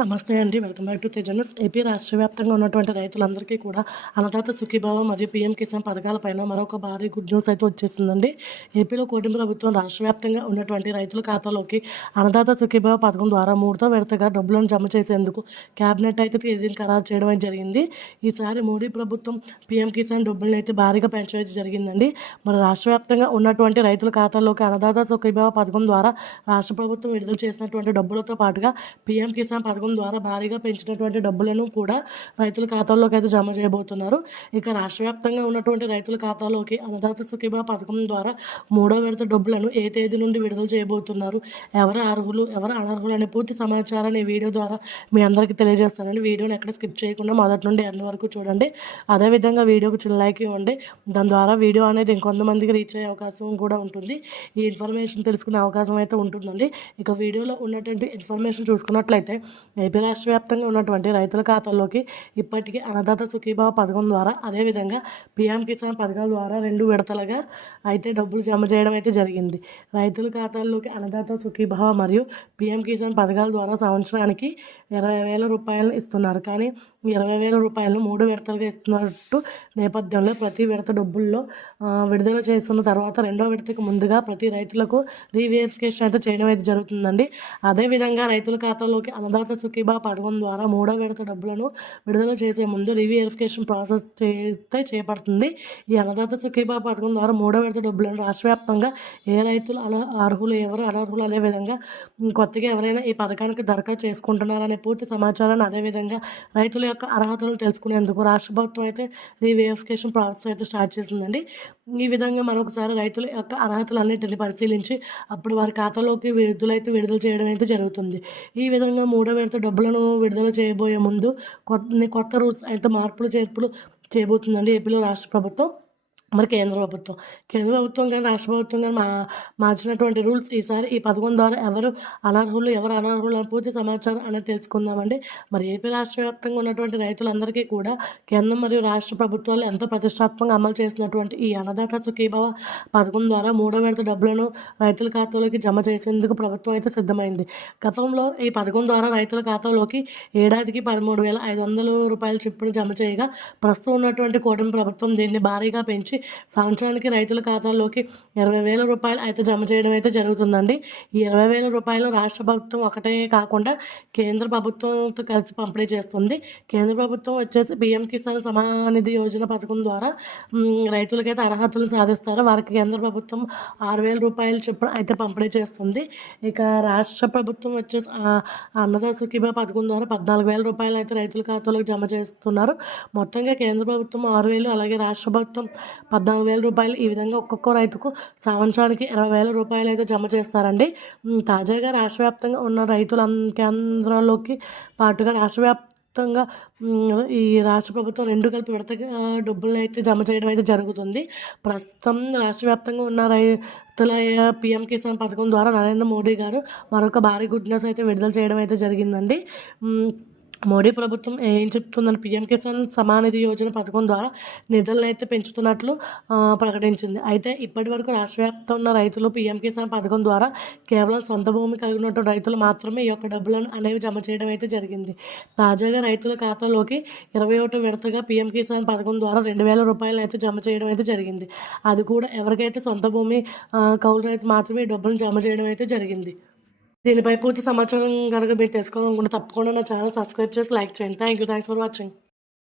నమస్తే అండి. Welcome back to తేజనస్ ఏపీ రాష్ట్ర వ్యాప్తంగా ఉన్నటువంటి రైతులందరికీ కూడా అన్నదాత సుఖీభావం మరియు పీఎం కిసాన్ పథకాలపైన మరొక భారీ గుడ్ న్యూస్ అయితే వచ్చేసిందండి. ఏపీలో కూటమి ప్రభుత్వం రాష్ట్ర వ్యాప్తంగా ఉన్నటువంటి రైతుల ఖాతాలోకి అన్నదాత సుఖీభావ పథకం ద్వారా మూడో విడతగా డబ్బులను జమ చేసేందుకు కేబినెట్ అయితే తేదీని ఖరారు చేయడం జరిగింది. ఈసారి మోడీ ప్రభుత్వం పీఎం కిసాన్ డబ్బులను అయితే భారీగా పెంచడం జరిగిందండి. మరి రాష్ట్ర వ్యాప్తంగా ఉన్నటువంటి రైతుల ఖాతాల్లోకి అన్నదాత సుఖీభావ పథకం ద్వారా రాష్ట్ర ప్రభుత్వం విడుదల చేసినటువంటి డబ్బులతో పాటుగా పీఎం కిసాన్ పథకం ద్వారా భారీగా పెంచినటువంటి డబ్బులను కూడా రైతుల ఖాతాల్లోకి అయితే జమ చేయబోతున్నారు. ఇక రాష్ట్ర వ్యాప్తంగా ఉన్నటువంటి రైతుల ఖాతాలోకి అన్నదాత సుఖీభా పథకం ద్వారా మూడో విడత డబ్బులను ఏ తేదీ నుండి విడుదల చేయబోతున్నారు? ఎవరు అర్హులు ఎవరు అనర్హులు అనే పూర్తి సమాచారాన్ని వీడియో ద్వారా మీ అందరికీ తెలియజేస్తానండి వీడియోని ఎక్కడ స్కిప్ చేయకుండా మొదటి నుండి ఎండ్ వరకు చూడండి. అదేవిధంగా వీడియోకి చిన్న లైక్ ఇవ్వండి. దాని ద్వారా వీడియో అనేది ఇంకొంతమందికి రీచ్ అయ్యే అవకాశం కూడా ఉంటుంది. ఈ ఇన్ఫర్మేషన్ తెలుసుకునే అవకాశం అయితే ఉంటుందండి. ఇక వీడియోలో ఉన్నటువంటి ఇన్ఫర్మేషన్ చూసుకున్నట్లయితే ఏపీ రాష్ట్ర వ్యాప్తంగా ఉన్నటువంటి రైతుల ఖాతాల్లోకి ఇప్పటికీ అన్నదాత సుఖీభావ పథకం ద్వారా అదేవిధంగా పీఎం కిసాన్ పథకాల ద్వారా రెండు విడతలుగా అయితే డబ్బులు జమ చేయడం అయితే జరిగింది. రైతుల ఖాతాల్లోకి అన్నదాత సుఖీభావ మరియు పీఎం కిసాన్ పథకాల ద్వారా సంవత్సరానికి ఇరవై వేల రూపాయలు ఇస్తున్నారు. కానీ ఇరవై వేల రూపాయలు మూడు విడతలుగా ఇస్తున్నట్టు నేపథ్యంలో ప్రతి విడత డబ్బుల్లో విడుదల చేస్తున్న తర్వాత రెండో విడతకు ముందుగా ప్రతి రైతులకు రీవెరిఫికేషన్ అయితే చేయడం అయితే జరుగుతుందండి. అదేవిధంగా రైతుల ఖాతాలోకి అన్నదాత సుఖీబా పథకం ద్వారా మూడో విడత డబ్బులను విడుదల చేసే ముందు రీవెరిఫికేషన్ ప్రాసెస్ చేస్తే చేపడుతుంది. ఈ అన్నదాత సుఖీబా పథకం ద్వారా మూడో విడత డబ్బులను రాష్ట్ర వ్యాప్తంగా ఏ రైతులు అన అర్హులు ఎవరు అనర్హులు అదేవిధంగా విధంగా కొత్తగా ఎవరైనా ఈ పథకానికి దరఖాస్తు చేసుకుంటున్నారనే పూర్తి సమాచారాన్ని అదేవిధంగా రైతుల యొక్క అర్హతలను తెలుసుకునేందుకు రాష్ట్ర ప్రభుత్వం అయితే రీవెరిఫికేషన్ ప్రాసెస్ అయితే స్టార్ట్ చేసిందండి. ఈ విధంగా మరొకసారి రైతుల యొక్క అర్హతలన్నింటిని పరిశీలించి అప్పుడు వారి ఖాతాలోకి విడుదలైతే విడుదల చేయడం అయితే జరుగుతుంది. ఈ విధంగా మూడో విడత డబ్బులను విడుదల చేయబోయే ముందు కొన్ని కొత్త రూల్స్ అయితే మార్పులు చేర్పులు చేయబోతుందండి ఏపీలో రాష్ట్ర ప్రభుత్వం. మరి కేంద్ర ప్రభుత్వం. కేంద్ర ప్రభుత్వం కానీ రాష్ట్ర ప్రభుత్వం కానీ మా మార్చినటువంటి రూల్స్ ఈసారి ఈ పథకం ద్వారా ఎవరు అనర్హులు ఎవరు అనర్హులు అని పూర్తి సమాచారం అనేది తెలుసుకుందామండి. మరి ఏపీ రాష్ట్ర వ్యాప్తంగా ఉన్నటువంటి రైతులందరికీ కూడా కేంద్రం మరియు రాష్ట్ర ప్రభుత్వాలు ఎంతో ప్రతిష్టాత్మకంగా అమలు చేసినటువంటి ఈ అన్నదాత సుఖీభవ పథకం ద్వారా మూడో విడత డబ్బులను రైతుల ఖాతాలోకి జమ చేసేందుకు ప్రభుత్వం అయితే సిద్ధమైంది. గతంలో ఈ పథకం ద్వారా రైతుల ఖాతాలోకి ఏడాదికి పదమూడు వేల ఐదు వందల రూపాయల చొప్పున జమ చేయగా ప్రస్తుతం ఉన్నటువంటి కూటమి ప్రభుత్వం దీన్ని భారీగా పెంచి సంవత్సరానికి రైతుల ఖాతాల్లోకి ఇరవై వేల రూపాయలు అయితే జమ చేయడం అయితే జరుగుతుందండి. ఈ ఇరవై వేల రూపాయలు రాష్ట్ర ప్రభుత్వం ఒకటే కాకుండా కేంద్ర ప్రభుత్వంతో కలిసి పంపిణీ చేస్తుంది. కేంద్ర ప్రభుత్వం వచ్చేసి పిఎం కిసాన్ సమానిధి యోజన పథకం ద్వారా రైతులకైతే అర్హతలు సాధిస్తారు. వారికి కేంద్ర ప్రభుత్వం ఆరు వేల రూపాయలు చొప్పున అయితే పంపిణీ చేస్తుంది. ఇక రాష్ట్ర ప్రభుత్వం వచ్చేసి ఆ, అన్నదాత పథకం ద్వారా పద్నాలుగు వేల రూపాయలు అయితే రైతుల ఖాతాలోకి జమ చేస్తున్నారు. మొత్తంగా కేంద్ర ప్రభుత్వం ఆరు వేలు అలాగే రాష్ట్ర ప్రభుత్వం పద్నాలుగు వేల రూపాయలు ఈ విధంగా ఒక్కొక్క రైతుకు సంవత్సరానికి ఇరవై వేల రూపాయలు అయితే జమ చేస్తారండి. తాజాగా రాష్ట్ర వ్యాప్తంగా ఉన్న రైతుల కేంద్రాల్లోకి పాటుగా రాష్ట్ర వ్యాప్తంగా ఈ రాష్ట్ర ప్రభుత్వం రెండు కలిపి విడతగా డబ్బులను అయితే జమ చేయడం అయితే జరుగుతుంది. ప్రస్తుతం రాష్ట్ర వ్యాప్తంగా ఉన్న రైతుల పిఎం కిసాన్ పథకం ద్వారా నరేంద్ర మోడీ గారు మరొక భారీ గుడ్ న్యూస్ అయితే విడుదల చేయడం అయితే జరిగిందండి. మోడీ ప్రభుత్వం ఏం చెప్తుందని పీఎం కిసాన్ సమానిధి యోజన పథకం ద్వారా నిధులను అయితే పెంచుతున్నట్లు ప్రకటించింది. అయితే ఇప్పటి వరకు రాష్ట్ర వ్యాప్తంగా ఉన్న రైతులు పీఎం కిసాన్ పథకం ద్వారా కేవలం సొంత భూమి కలిగినటువంటి రైతులు మాత్రమే ఈ యొక్క డబ్బులను అనేవి జమ చేయడం అయితే జరిగింది. తాజాగా రైతుల ఖాతాలోకి ఇరవై ఒకటి విడతగా పీఎం కిసాన్ పథకం ద్వారా రెండు వేల రూపాయలు అయితే జమ చేయడం అయితే జరిగింది. అది కూడా ఎవరికైతే సొంత భూమి కౌలు రైతు మాత్రమే ఈ డబ్బులను జమ చేయడం అయితే జరిగింది. దీనిపై పూర్తి సమాచారం కనుక మీరు తెలుసుకోవాలనుకుంటే తప్పకుండా నా ఛానల్ సబ్స్క్రైబ్ చేసి లైక్ చేయండి. Thank you thanks for watching